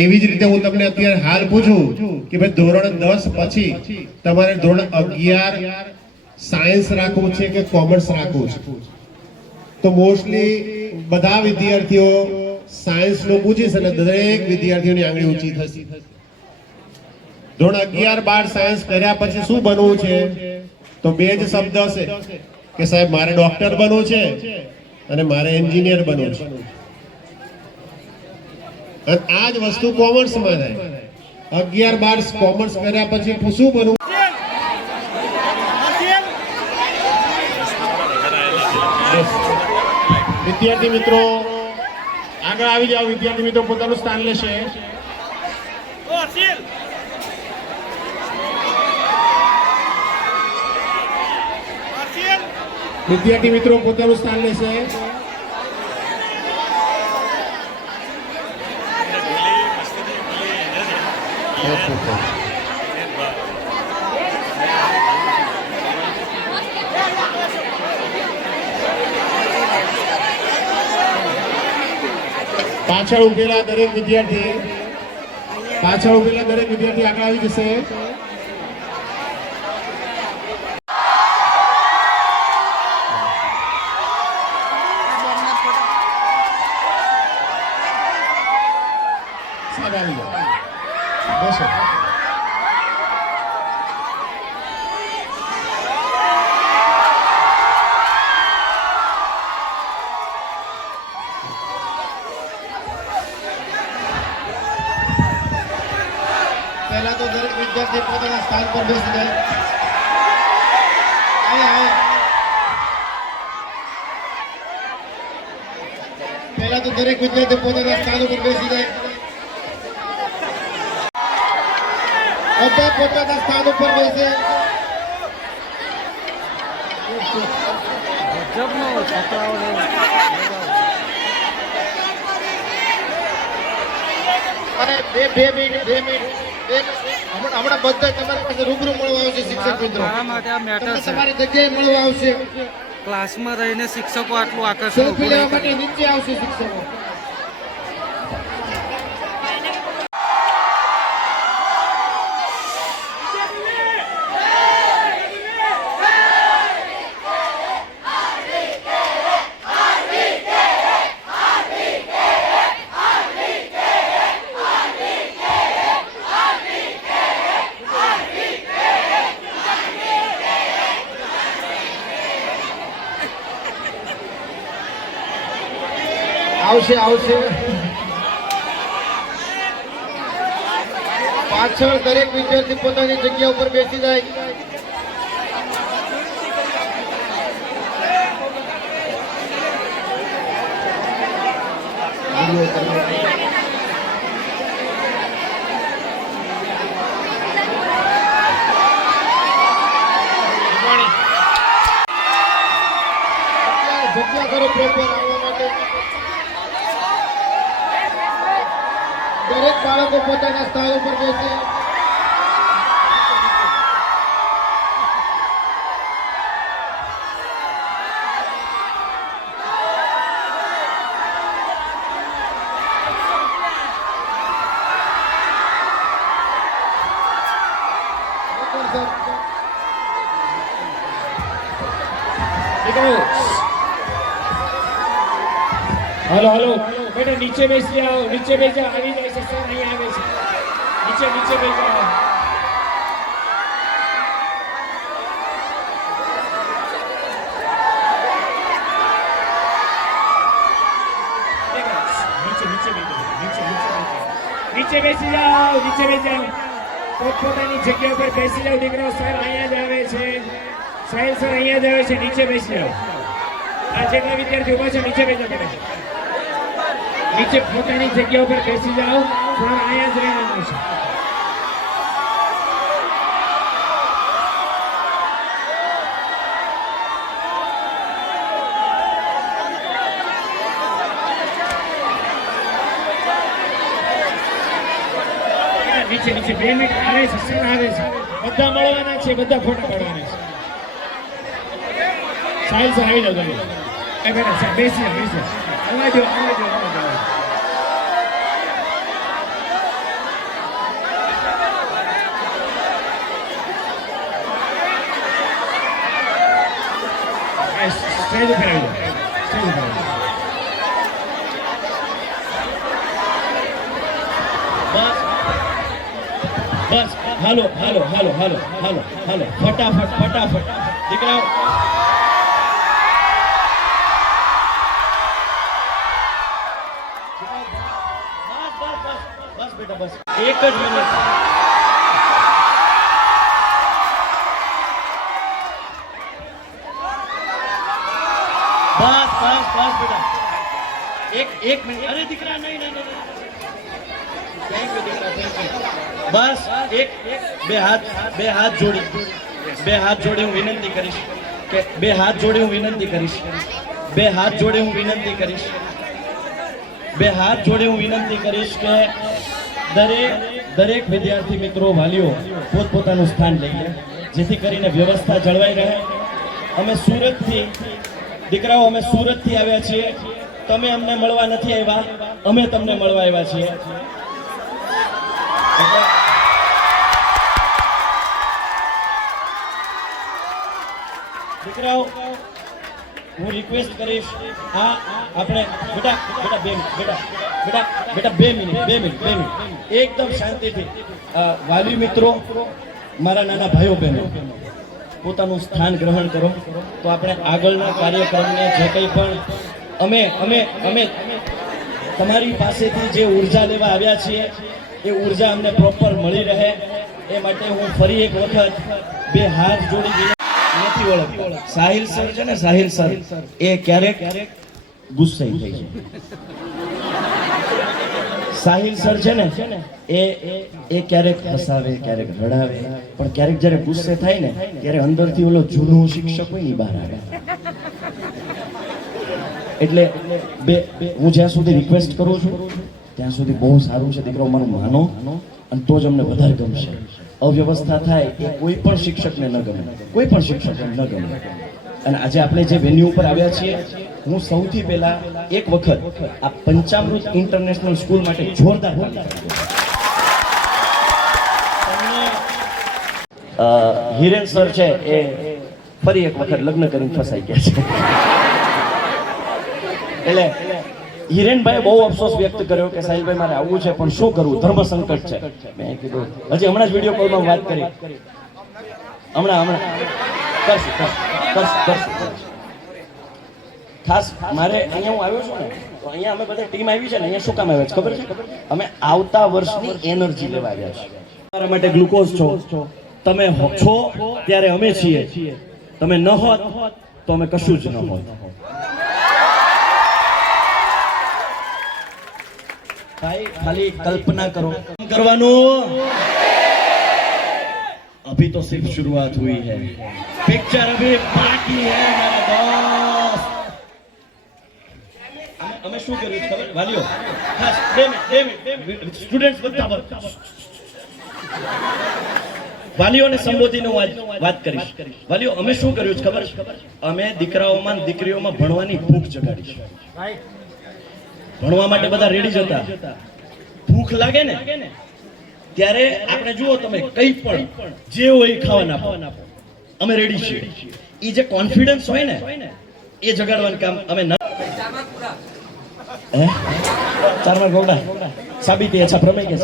એવી જ રીતે હું તમને અત્યારે હાલ પૂછું કે ભાઈ ધોરણ 10 પછી તમારે ધોરણ 11 સાયન્સ રાખવું છે કે કોમર્સ રાખવું છે, તો મોસ્ટલી બધા વિદ્યાર્થીઓ સાયન્સ નું પૂછીશ અને દરેક વિદ્યાર્થીઓની આંગળી ઊંચી થશે. ધોરણ 11 12 સાયન્સ કર્યા પછી શું બનવું છે, તો બે જ શબ્દ હશે કે સાહેબ મારે ડોક્ટર બનવું છે અને મારે એન્જિનિયર બનવું છે. અને આ જ વસ્તુ કોમર્સમાં થાય. 11 12 કોમર્સ કર્યા પછી શું બનવું? વિદ્યાર્થી મિત્રો આગળ આવી જાઓ. વિદ્યાર્થી મિત્રો પોતાનું સ્થાન લેશે. વિદ્યાર્થી મિત્રો પોતાનું સ્થાન લેશે. પાછળ ઉભેલા દરેક વિદ્યાર્થી આગળ આવી જશે. પહેલા તો દરેક વિદ્યાર્થી પોતાના સ્થાન પર બેસી જાય. પહેલા તો દરેક વિદ્યાર્થી પોતાના સ્થાન ઉપર બેસી જાય. બધા પોતાના સ્થાન ઉપર બેસે. અને બે મિનિટ હમણાં બધા તમારી પાસે રૂબરૂ મળવા આવશે. શિક્ષક મિત્રો તમારી જગ્યાએ મળવા આવશે. ક્લાસમાં રહીને શિક્ષકો આટલું આકર્ષણ સેલ્ફી લેવા માટે નીચે આવશે શિક્ષકો. આવશે પાછળ દરેક વિદ્યાર્થી પોતાની જગ્યા ઉપર બેસી જાય. જગ્યા કરો પ્રોપર આવવા માટે. દરેક બાળકો પોતાના સ્થાન ઉપર બેસે. हेलो बेटा नीचे बेस जाओ. આવી જાય છે સર, અહીં આવે છે. નીચે બેસ જાઓ. નીચે બેસી જાઓ. પોતપોતાની જગ્યા ઉપર બેસી જાઓ દીકરાઓ. સર અહીંયા જ આવે છે. સાહેબ સર અહીંયા જ આવે છે. નીચે બેસી જાઓ. આ જેટલા વિદ્યાર્થીઓ ઉભા છે નીચે બેસી જાઓ. નીચે પોતાની જગ્યા ઉપર બેસી જાઓ. સર અહીંયા જ રહેવાનું છે. નીચે 2 મિનિટ આવે છે. સર આવે છે. બધા મળવાના છે. બધા ફોટા પાડવાના છે. સાહેબ સર આવી જાઓ તમે. બેટા સાહેબ બેસી જાઓ. આવવા દો. સ્ટેજ ઉપર આવી જાઓ. સ્ટેજ ઉપર આવી જાઓ. બસ હાલો હાલો હાલો હાલો હાલો હાલો ફટાફટ ફટાફટ દીકરાઓ બસ બેટા બસ એક જ મિનિટ બસ બસ બસ બેટા એક મિનિટ અરે દીકરા નહીં નહીં નહીં થેન્ક યુ દીકરા થેન્ક યુ બસ એક બે હાથ જોડી હું વિનંતી કરીશ કે બે હાથ જોડી હું વિનંતી કરીશ બે હાથ જોડી હું વિનંતી કરીશ બે હાથ જોડી હું વિનંતી કરીશ કે દરેક વિદ્યાર્થી મિત્રો વાલીઓ પોતપોતાનું સ્થાન લઈ લે જેથી કરીને વ્યવસ્થા જળવાઈ રહે. અમે સુરતથી દીકરાઓ અમે સુરતથી આવ્યા છીએ. તમે અમને મળવા નથી આવ્યા, અમે તમને મળવા આવ્યા છીએ. દીકરાઓ હું રિક્વેસ્ટ કરીશ આ આપણે બેટા બે મિનિટ એકદમ શાંતિથી વાલી મિત્રો મારા નાના ભાઈઓ બહેનો પોતાનું સ્થાન ગ્રહણ કરો તો આપણે આગળના કાર્યક્રમને જે કંઈ પણ અમે તમારી પાસેથી જે ઉર્જા લેવા આવ્યા છીએ એ ઉર્જા અમને પ્રોપર મળી રહે એ માટે હું ફરી એક વખત બે હાથ જોડી નથી ઓળખતો. સાહિલ સર છે ને, સાહિલ સર એ ક્યારેક ગુસ્સાઈ થઈ છે. સાહિલ સર છે ને એ ક્યારેક હસાવે ક્યારેક રડાવે પણ ક્યારેક જ્યારે ગુસ્સે થાય ને ત્યારે અંદરથી ઓલો જૂનો શિક્ષક હોય ને બહાર આવે. એટલે હું જ્યાં સુધી રિક્વેસ્ટ કરું છું ત્યાં સુધી બહુ સારું છે દીકરો, મારું માનો અને તો જ અમને વધારે ગમશે. અવ્યવસ્થા થાય એ કોઈ પણ શિક્ષકને ન ગમે, કોઈ પણ શિક્ષકને ન ગમે. અને આજે આપણે જે વેન્યુ ઉપર આવ્યા છીએ હું સૌથી પહેલા એક વખત આ પંચામૃત ઇન્ટરનેશનલ સ્કૂલ માટે જોરદાર હિરેન સર છે એ ફરી એક વખત લગ્ન કરીને ફસાઈ ગયા છે. એટલે હિરેનભાઈ બહુ અફસોસ વ્યક્ત કર્યો કે સાહિલભાઈ મારે આવવું છે પણ શું કરવું, ધર્મ સંકટ છે. મેં કીધું હમણાં જ વિડીયો કોલમાં વાત કરી, હમણાં કરશું. ખાસ મારે અહીંયા હું આવ્યો છું ને તો અહીંયા અમે બધા ટીમ આવી છે ને અહીંયા શું કામ આવ્યા છે ખબર છે? અમે આવતા વર્ષની એનર્જી લેવા આવ્યા છીએ. તમારા માટે ગ્લુકોઝ છો, તમે છો ત્યારે અમે છીએ, તમે ન હોત તો અમે કશું જ ન હોત. ભાઈ ખાલી કલ્પના કરો કરવાનું, अभी तो सिर्फ शुरुआत हुई है, पिक्चर अभी बाकी है मेरा दोस्त. हमें શું કર્યું ખબર વાલીઓ? ખાસ 2 મિનિટ સ્ટુડન્ટ્સ બધા વાલીઓને સંબોધીને હું વાત કરીશ. વાલીઓ અમે શું કર્યું ખબર? અમે દીકરાઓમાં દીકરીઓમાં ભણવાની ભૂખ જગાડી છે. ભણવા માટે બધા રેડી જ હતા. ભૂખ લાગે ને ત્યારે આપણે જુઓ તમે કંઈ પણ જે હોય ખાવાના આપો, અમે રેડી છીએ. એ જે કોન્ફિડન્સ હોય ને એ જગાડવાનું કામ અમે ચારમાં ગોડા સાબિતી અચ્છા પ્રમેય કે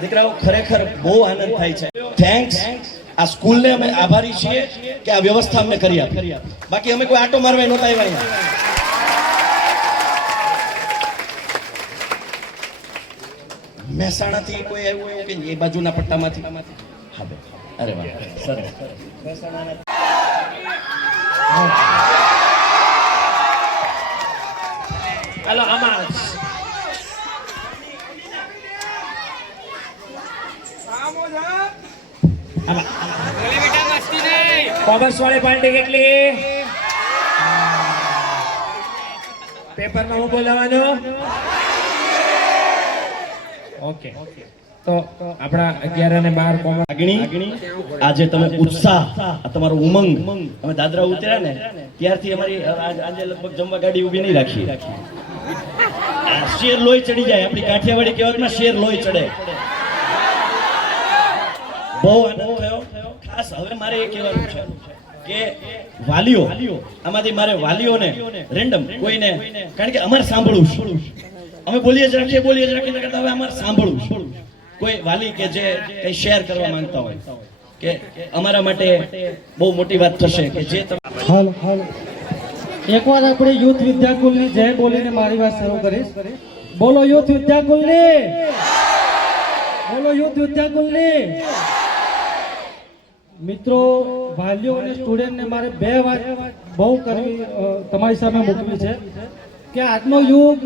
દીકરાઓ ખરેખર બહુ આનંદ થાય છે. થેન્ક્સ આ સ્કૂલને અમે આભારી છીએ કે આ વ્યવસ્થા અમને કરી આપી. બાકી અમે કોઈ આટો મારવા નહોતા આવ્યા. મહેસાણાથી કોઈ આવ્યું એવું કે એ બાજુના પટ્ટામાંથી? હા બે. અરે વાહ સરસ. હાલો આમાં કોમર્સ વાળી પાર્ટી કેટલી? પેપરમાં હું બોલાવાનું? ઓકે તો આપણા 11 અને 12 કોમર્સ આગણી આજે તમે ઉત્સાહ તમારો ઉમંગ અમે દાદરા ઉતર્યા ને ત્યારથી અમારી આજે લગભગ જમવા ગાડી ઊભી નહીં રાખી. શેર લોહી ચડી જાય, આપણી કાઠિયાવાડી કહેવતમાં શેર લોહી ચડે. બહુ આનંદ થયો. ખાસ હવે મારે એ કહેવાનું છે કે વાલીઓ આમાંથી મારે વાલીઓને રેન્ડમ કોઈને, કારણ કે અમારે સાંભળવું છે, અમે બોલીએ જ રાખીએ કરતા હવે અમારે સાંભળવું છે. કોઈ વાલી કે જે કઈ શેર કરવા માંગતા હોય કે અમારા માટે બહુ મોટી વાત થશે કે જે તમે હાલો હાલો એકવાર આપણે યુથ વિદ્યાકુલની જય બોલીને મારી વાત શરૂ કરીશ. બોલો યુથ વિદ્યાકુલની, બોલો યુથ વિદ્યાકુલની. મિત્રો, વાલીઓ અને સ્ટુડન્ટને મારે બે વાત બહુ કરવી તમારી સામે મૂકવી છે કે આજનો યુગ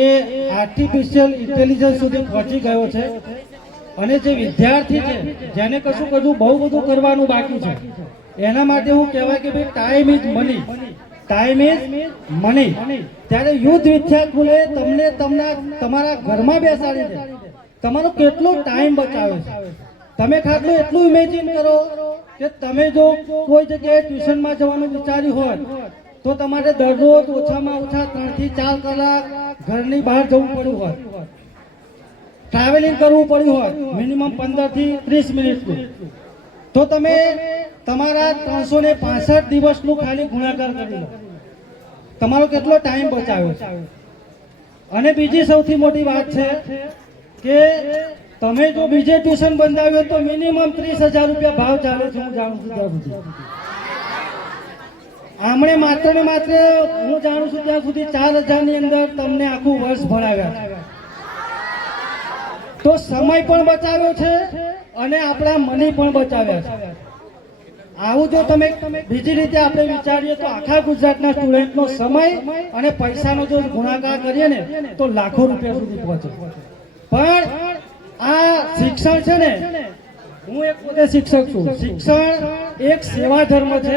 એ આર્ટિફિશિયલ ઇન્ટેલિજન્સ સુધી પહોંચી ગયો છે અને જે વિદ્યાર્થી છે જેને કશું બહુ બધું કરવાનું બાકી છે, એના માટે હું કહેવાય કે ભાઈ time is money, time is money. ત્યારે યુથ વિદ્યાકુલે તમને તમારા ઘરમાં બેસાડીને તમારો કેટલો ટાઈમ બચાવે છે. તમે ખાલી એટલું ઇમેજિન કરો કે તમે જો કોઈ જગ્યાએ ટ્યુશનમાં જવાનું વિચાર્યું હોય તો તમારે દરરોજ ઓછામાં ઓછા 3 થી 4 કલાક ઘરની બહાર જવું પડ્યું હોય, ટ્રાવેલિંગ કરવું પડ્યું હોય મિનિમમ 15 થી 30 મિનિટનું, તો તમે તમારા 365 દિવસનું ખાલી ગુણાકાર કરી લો, તમારો કેટલો ટાઈમ બચાવ્યો છે. અને બીજી સૌથી મોટી વાત છે કે તમે જો બીજે ટ્યુશન બંધાવ્યો તો મિનિમમ 30,000 રૂપિયા ભાવ ચાલે છે, હું જાણું છું ત્યાં સુધી. આમણે માત્ર ને માત્ર હું જાણું છું ત્યાં સુધી 4,000 ની અંદર તમને આખું વર્ષ ભણાવ્યા છે. તો સમય પણ બચાવ્યો છે અને આપણા મની પણ બચાવ્યા છે. આવું જો તમે બીજી રીતે આપણે વિચારીએ તો આખા ગુજરાતના સ્ટુડન્ટનો સમય અને પૈસાનો જો ગુણાકાર કરીએ ને તો લાખો રૂપિયા સુધી પહોંચે. પણ આ શિક્ષણ છે ને, હું એક પોતે શિક્ષક છું, શિક્ષણ એક સેવા ધર્મ છે.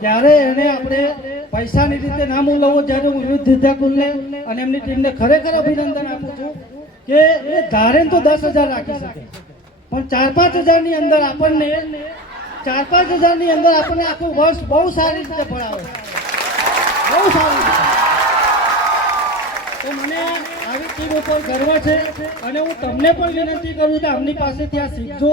ત્યારે એને આપણે પૈસાની રીતે ના મૂલવવું. જ્યારે હું યુથ વિદ્યાકુલને અને એમની ટીમને ખરેખર અભિનંદન આપું છું કે એ ધારે તો 10,000 રાખી શકે, પણ 4-5 હજારની અંદર આપણને 4-5 હજારની અંદર આપણને આખું વર્ષ બહુ સારી રીતે ભણાવે, બહુ સારી રીતે. તો મને આવી ટીમ ઉપર ગર્વ છે અને હું તમને પણ વિનંતી કરું કે આમની પાસેથી આ શીખજો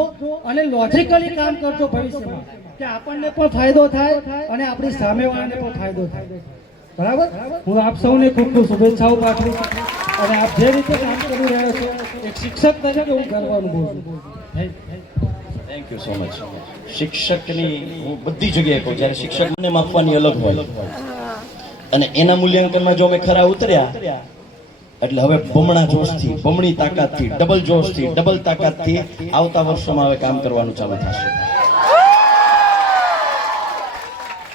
અને લોજિકલી કામ કરજો ભવિષ્યમાં, કે આપણને પણ ફાયદો થાય અને આપણી સામેવાળાને પણ ફાયદો થાય. બરાબર? હું આપ સૌને ખૂબ ખૂબ શુભેચ્છાઓ પાઠવું છું અને આપ જે રીતે કામ કરી રહ્યા છો એક શિક્ષક તરીકે હું ગર્વ અનુભવું છું. Thank you so much. શિક્ષકની હું બધી જગ્યાએ કહું, જ્યારે શિક્ષકને માપવાની અલગ હોય અને એના મૂલ્યાંકનમાં જો અમે ખરા ઉતર્યા એટલે હવે બમણા જોશથી, બમણી તાકાતથી, ડબલ જોશથી, ડબલ તાકાતથી આવતા વર્ષોમાં હવે કામ કરવાનું ચાલુ થશે.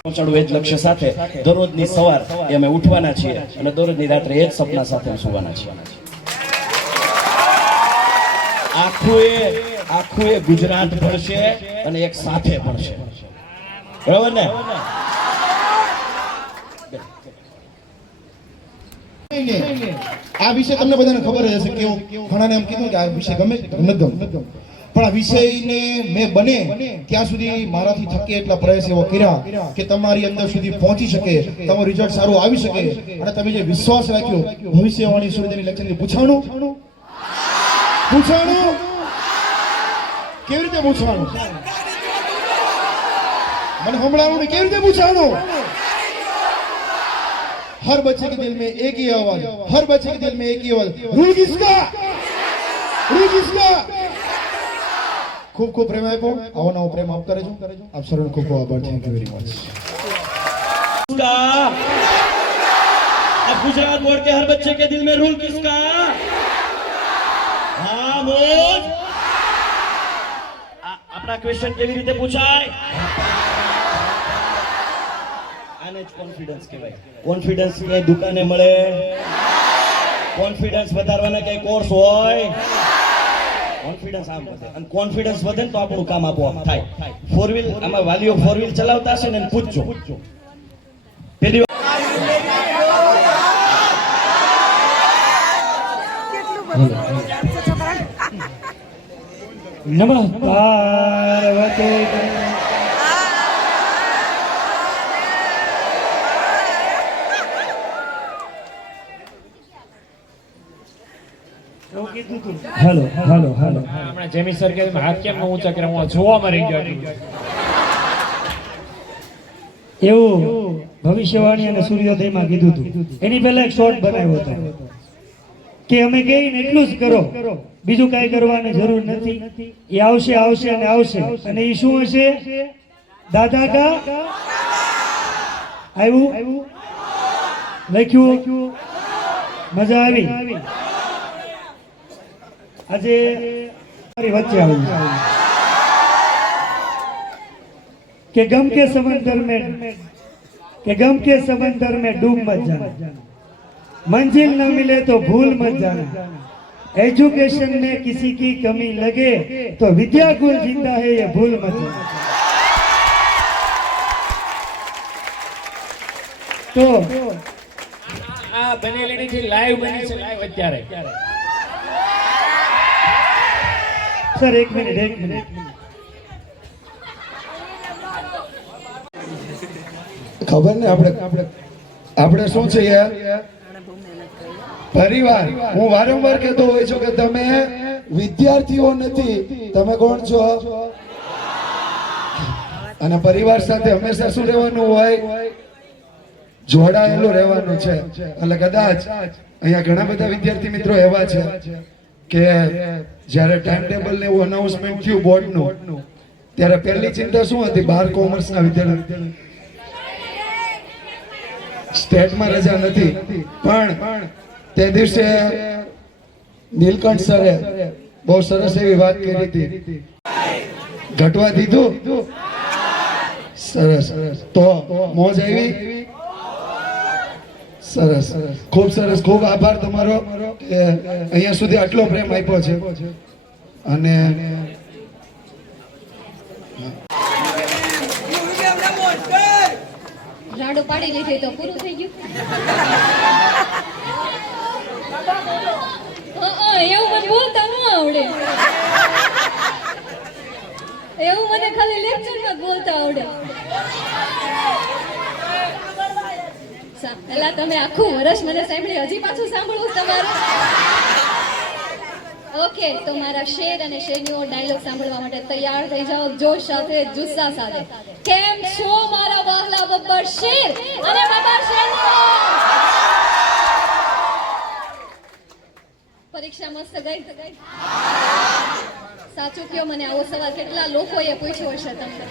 પહોંચાડવું એ જ લક્ષ્ય સાથે દરરોજની સવાર એ અમે ઉઠવાના છીએ અને દરરોજની રાત્રે એ જ સપના સાથે સુવાના છીએ. આખું એ ગુજરાત ભણશે અને એક સાથે ભણશે. બરાબર ને? આ વિષય તમને બધાને ખબર હશે કે ઘણાને એમ કીધું કે આ વિષય ગમે નથી ગમતો, પણ આ વિષયને મેં બને ત્યાં સુધી મારાથી થકે એટલા પ્રયાસ એવો કર્યા કે તમારી અંદર સુધી પહોંચી શકે, તમારું રિઝલ્ટ સારું આવી શકે અને તમે જે વિશ્વાસ રાખ્યો ભવિષ્યવાણી સૂર્યની લેક્ચરની પૂછાણું કેવી રીતે પૂછવાનું, મને સંભળાવું ને કેવી રીતે પૂછવાનું. हर बच्चे के दिल में एक ही आवाज, हर बच्चे के दिल में एक ही आवाज, रूल किसका, रूल किसका. खूब खूब प्रेम आप्यो, આવો નવો પ્રેમ આપ કરજો. આપ સર્વનો ખૂબ ખૂબ આભાર. Thank you very much. अब गुजरात बोर्ड के हर बच्चे के दिल में रूल किसका? हाँ मोज. अपना क्वेश्चन કેવી રીતે પૂછાય? આને જ કોન્ફિડન્સ કહેવાય. કોન્ફિડન્સ કે દુકાને મળે? કોન્ફિડન્સ વધારવાના કઈ કોર્સ હોય? કોન્ફિડન્સ આમ વધે અને કોન્ફિડન્સ વધે ને તો આપણું કામ આપોઆપ થાય. 4 વ્હીલ આમાં વાલીઓ 4 વ્હીલ ચલાવતા હશે ને એને પૂછજો. પેલી હેલો હેલો હેલો. હમણાં જેમી સર કે હાથ કેમ ન ઊંચા કર્યા, હું જોવામાં રહી ગયો. એવું ભવિષ્યવાણી અને સૂર્યોદયમાં કીધું હતું. એની પહેલા એક શોર્ટ બનાવ્યો હતો કે અમે કહીને એટલું જ કરો, બીજું કાંઈ કરવાની જરૂર નથી. એ આવશે આવશે અને આવશે. અને એ શું હશે? દાદા કા આવ્યું, લખ્યું, મજા આવી. આજે મારી વચ્ચે આવ્યું કે गम के समंदर में डूब मत जाना, मंजिल न मिले तो भूल मत जाना, एजुकेशन में किसी की कमी लगे तो विद्याकुल जिंदा है ये भूल मत जाना. तो આ બનેલી નથી, લાઈવ બની છે, લાઈવ અત્યારે. सर एक मिनट ખબર ને આપણે શું છે યાર, પરિવાર. હું વારંવાર કહેતો હોય છું કે તમે વિદ્યાર્થીઓ નથી, તમે કોણ છો? અને પરિવાર સાથે હંમેશા શું રહેવાનું હોય? જોડાયેલું રહેવાનું છે. એટલે કદાચ અહીંયા ઘણા બધા વિદ્યાર્થી મિત્રો એવા છે કે જ્યારે ટાઈમ ટેબલ ને એવું અનાઉન્સમેન્ટ થયું બોર્ડનું, ત્યારે પહેલી ચિંતા શું હતી? 12 કોમર્સના વિદ્યાર્થી સ્ટેટમાં રજા નથી, પણ તે દિવસે નીલકંઠ સરે બહુ સરસ એવી વાત કરી હતી. ઘટવા દીધું? સરસ. તો મોજ આવી? સરસ, ખૂબ સરસ. ખૂબ આભાર તમારો કે અહીંયા સુધી આટલો પ્રેમ આપ્યો છે. અને રાડો પાડી લીધી તો પૂરું થઈ ગયું. એવું મને બોલતા ન આવડે, એવું મને ખાલી લેક્ચરમાં બોલતા આવડે. પેલા તમે આખું વર્ષ મને સાંભળી, હજી પાછું સાંભળવું તમારે? ઓકે, તો મારા શેર અને શેરનીઓ ડાયલોગ સાંભળવા માટે તૈયાર થઈ જાઓ, જોશ સાથે, જુસ્સા સાથે. કેમ છો મારા વહાલા બબ્બર શેર અને બબ્બર શેરનીઓ? પરીક્ષા મસ્ત ગઈ? સાચું કયો, મને આવો સવાલ કેટલા લોકોએ પૂછ્યો હશે તમને?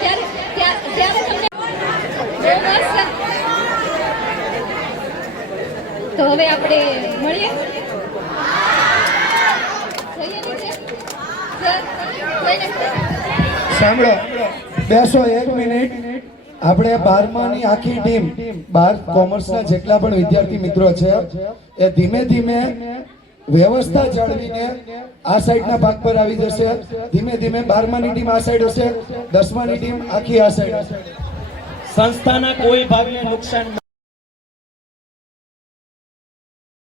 ત્યારે તમને તો હવે આપણે મળીએ. સાંભળો, બેસો એક મિનિટ. આપણે 12માની આખી ટીમ, 12 કોમર્સના જેટલા પણ વિદ્યાર્થી મિત્રો છે એ ધીમે ધીમે વ્યવસ્થા જાળવીને આ સાઈડના ભાગ પર આવી જશે. ધીમે ધીમે 12માની ટીમ આ સાઈડ હશે, 10માની ટીમ આખી આ સાઈડ હશે. સંસ્થાના કોઈ ભાગને નુકસાન